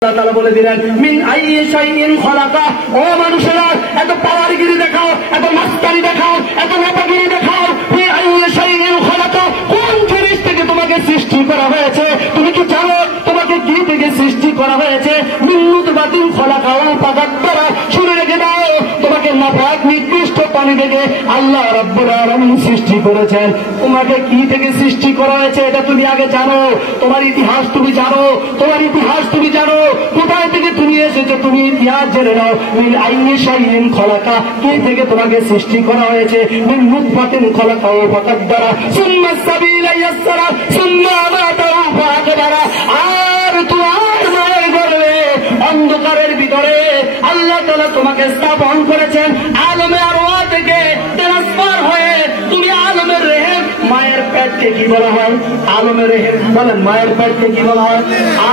আল্লাহ তাআলা বলে দিলেন মিন আইয়ি শাইইন খালাকা। ও মানুষেরা, এত পাওয়ারগিরি দেখাও, এত মাস্তানি দেখাও, এত নেতাগিরি দেখাও। মিন আইয়ি শাইইন খালাকা, কোন জিনিস থেকে তোমাকে সৃষ্টি করা হয়েছে তুমি কি জানো? তোমাকে কি থেকে সৃষ্টি করা হয়েছে? মিন নুতফাতিন খালাকাহু ফাকাদ্দারা। শুনে রেখে দাও, তোমাকে নাপাক নিকৃষ্ট পানি থেকে আল্লাহ রাব্বুল আলামিন সৃষ্টি করেছেন। তোমাকে কি থেকে সৃষ্টি করা হয়েছে এটা তুমি আগে জানো। তোমার ইতিহাস তুমি জানো, তোমার ইতিহাস তুমি জানো, কোথায় থেকে তুমি এসেছো তুমি ইতিহাস জেনে নাও। মিন আইয়ি শাইইন খালাকা, কি থেকে তোমাকে সৃষ্টি করা হয়েছে? মিন নুতফাতিন খালাকাহু ফাকাদ্দারা সুম্মা সাবিলা ইয়াসসারা সুম্মা আমাতাহু ফাআকবারা। আর তোমার মায়ের গর্ভে অন্ধকারের ভিতরে আল্লাহ তাআলা তোমাকে স্থাপন করেছেন। আলমে আরওয়াহ থেকে ট্রান্সফার হয়ে তুমি আলমের রেহেম। মায়ের পেটকে কি বলা হয়? আলমের রেহেম। বলেন, মায়ের পেটকে কি বলা হয়?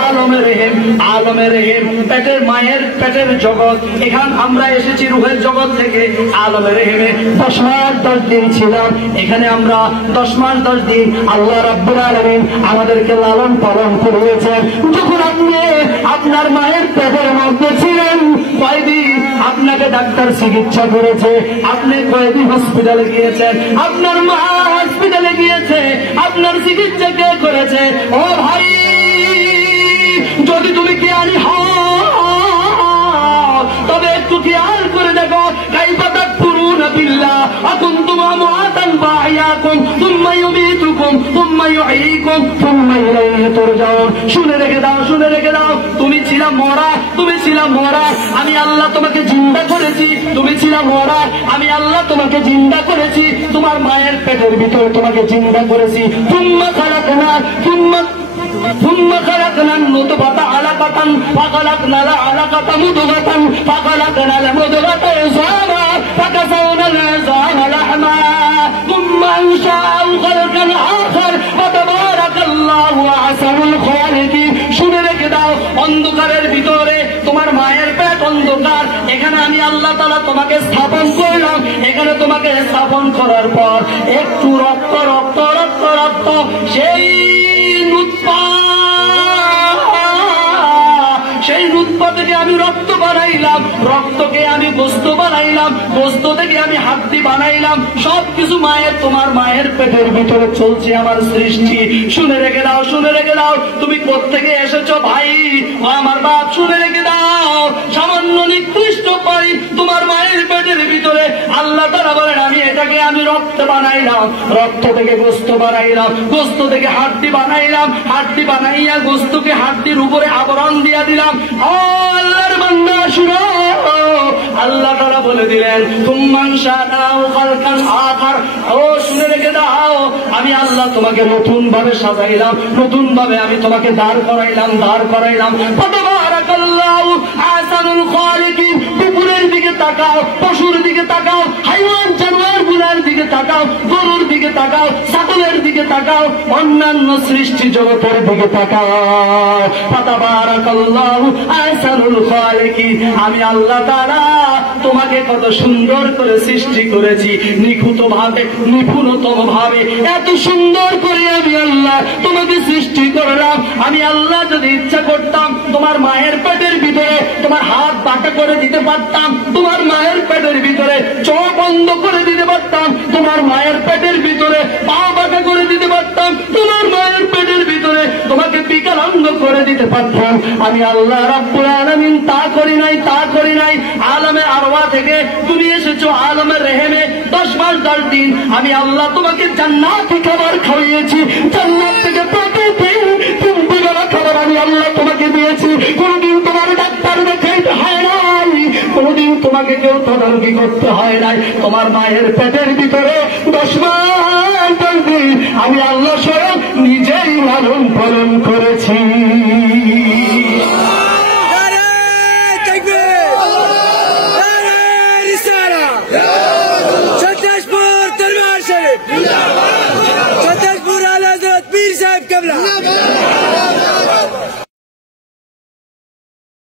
আলমের রেহেম। আলমের রেহেম পেটের, মায়ের পেটের জগৎ। এখান আমরা এসেছি রুহের জগৎ থেকে আলমের রেহেমে 10 মাস 10 দিন ছিলাম। এখানে আমরা 10 মাস 10 দিন আল্লাহ রাব্বুল আলামিন আমাদেরকে লালন পালন করেছেন। যখন আপনি আপনার মায়ের পেটের মধ্যে ছিলেন, কয়দিন আপনাকে ডাক্তার চিকিৎসা করেছে, আপনি কয়দিন হসপিটালে গিয়েছেন, আপনার মা হসপিটালে গিয়েছে, আপনার চিকিৎসা কে করেছে? ও ভাই, যদি তুমি জ্ঞানী হও তবে একটু খেয়াল করে দেখো, কাইফা তাকফুরুনা বিল্লাহ ওয়া কুনতুম আমওয়াতান ফাআহইয়াকুম সুম্মা ইউমীতুকুম সুম্মা ইউহয়ীকুম সুম্মা ইলাইহি তুরজাউন। শুনে রেখে দাও, শুনে রেখে দাও, তুমি ছিলা মরা, তুমি ছিলা মরা, আমি আল্লাহ তোমাকে জিন্দা করেছি। তুমি ছিলা মরা, আমি আল্লাহ তোমাকে জিন্দা করেছি। তোমার মায়ের পেটের ভিতরে তোমাকে জিন্দা করেছি। সুম্মা খালাকনা ثم خلقنا النطفة علقة فخلقنا العلقة مضغة فخلقنا المضغة عظاما فكسونا العظام لحما ثم أنشأناه خلقا آخر فتبارك الله أحسن الخالقين। শুনে রেখে দাও, অন্ধকারের ভিতরে তোমার মায়ের পেট অন্ধকার, এখানে আমি আল্লাহ তাআলা তোমাকে স্থাপন করলাম। এখানে তোমাকে স্থাপন করার পর একটু রক্ত রক্ত রক্ত রক্ত, সেই রুৎপা থেকে আমি রক্ত বানাইলাম, রক্তকে আমি গোস্ত বানাইলাম, গোস্ত থেকে আমি হাড্ডি বানাইলাম। সবকিছু মায়ের, তোমার মায়ের পেটের ভিতরে চলছে আমার সৃষ্টি। শুনে রেখে দাও, শুনে রেখে দাও, তুমি কোত্থেকে এসেছো ভাই ও আমার বাপ? শুনে রেখে দাও, সামান্য নিকৃষ্ট পাই তোমার মায়ের পেটের ভিতরে আল্লাহ তাআলা বলেন আমি এটাকে আমি রক্ত বানাইলাম, রক্ত থেকে গোস্ত বানাইলাম, গোস্ত থেকে হাড্ডি বানাইলাম, হাড্ডি বানাইয়া গোস্তকে হাড্ডির উপরে আবরণ দিয়া দিলাম। আল্লাহর বান্দা শুনো, আল্লাহ তাআলা বলে দিলেন সুম্মা আনশানাহু খালকান আখার। ও শুনে রেখে দাও, আমি আল্লাহ তোমাকে নতুন ভাবে সাজাইলাম, নতুন ভাবে আমি তোমাকে দাঁড় করাইলাম, দাঁড় করাইলাম। ফাতাবারাকাল্লাহু আহসানুল খালিকিন। কুকুরের দিকে তাকাও, পশুর দিকে তাকাও, হাইওয়ান জানোয়ার গুলার দিকে তাকাও, গরুর দিকে তাকাও, ছাগলের দিকে তাকাও, অন্যান্য সৃষ্টি জগতের দিকে তাকাও। ফাতাবারাকাল্লাহু আহসানুল খালিকিন। আমি আল্লাহ তাআলা তোমাকে কত সুন্দর করে সৃষ্টি করেছি, নিখুঁত ভাবে, নিপুণতম ভাবে, এত সুন্দর করে আমি আল্লাহ তোমাকে সৃষ্টি করলাম। আমি আল্লাহ যদি ইচ্ছা করতাম তোমার মায়ের পেটের ভিতরে তোমার হাত বাঁকা করে দিতে পারতাম, তোমার মায়ের পেটের ভিতরে চোখ বন্ধ করে দিতে পারতাম, তোমার মায়ের পেটের ভিতরে পা বাঁকা করে দিতে পারতাম, তোমার মায়ের পেটের ভিতরে তোমাকে বিকলাঙ্গ করে দিতে পারতাম। আমি আল্লাহ রাব্বুল আলামিন তা করি নাই, তা করি নাই। আলমে আরওয়াহ থেকে তুমি এসেছো আলমের রেহেমে 10 মাস 10 দিন আমি আল্লাহ তোমাকে জান্নাতি খাবার খাওয়িয়েছি। জান্নাত থেকে প্রতিদিন 3 বেলা খাবার আমি আল্লাহ তোমাকে দিয়েছি। কোনদিন তোমার ডাক্তার দেখাইতে হয় নাই, কোনদিন তোমাকে কেউ তদারকি করতে হয় নাই। তোমার মায়ের পেটের ভিতরে 10 মাস 10 দিন আমি আল্লাহ স্বয়ং নিজেই লালন পালন করেছি।